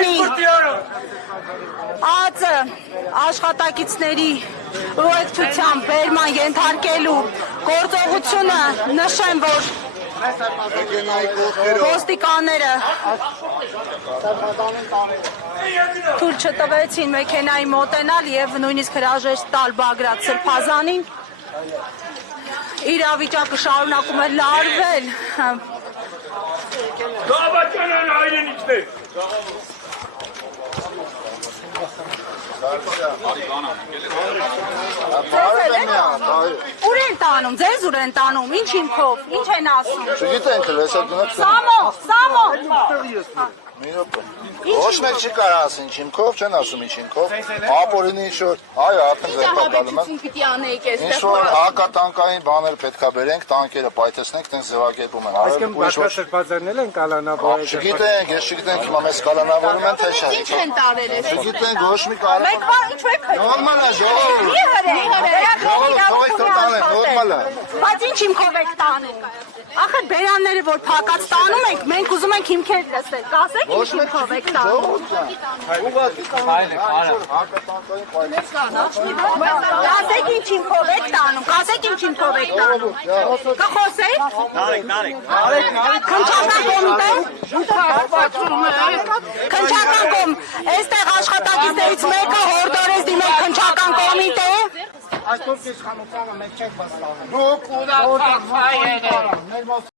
Պարզանի ԱԾ աշխատակիցների ուղեկցությամբ բերման ենթարկելու գործողությունը նշեմ, որ ոստիկանները թույլ չտվեցին մեքենայի մոտենալ եւ նույնիսկ հրաժեշտ տալ Բագրատ Սրբազանին։ Իրավիճակը շարունակում է լարվել։ Գավականան հայրենիքներ։ Ուր են տանում, ձեզ ուր են տանում, ինչ հիմքով, ինչ են ասում։ Չգիտենք, լեսա գնաց։ Սամո։ Մի րոպե։ Ոչ մեկ չի կարող ասել ինչ հիմքով, չեն ասում ինչ հիմքով։ Ապօրինի ինչ-որ, այո, արդեն ձերբակալում են։ Պիտի անեիք այստեղ։ Ինչ-որ հակատանկային բաներ պետք է բերենք, տանկերը պայթեցնենք, տենց ձևակերպում են։ Այսինքն Բագրատ Սրբազանն են կալանավորել։ Չգիտենք, ես չգիտենք, հիմա մեզ կալանավորում են, թե չէ։ Ինչ են տարել ես։ Չգիտենք, ոչ մի կարող։ Մեկ բան ինչ եք հրել։ Նորմալ է, ժողովուրդ։ Մի հրել։ Թողեք տանեն, նորմալ է։ Բայց ինչ հիմքով եք տանում։ Ախր բերանները որ փակած տանում ենք, մենք ուզում ենք հիմքեր լսել։ Կասեք ինչ հիմքով եք տանում։ Կասեք ինչ հիմքով եք տանում, կասեք ինչ հիմքով եք տանում։ Կխոսեք։ Քնչական կոմիտե։ Քնչական կոմ, այստեղ աշխատակիցներից մեկը հորդորեց դիմել քնչական կոմիտե։ Այսօր իշխանությանը մեկ չեք վստահում։ Դուք Ուդալ հայերը։ Մեր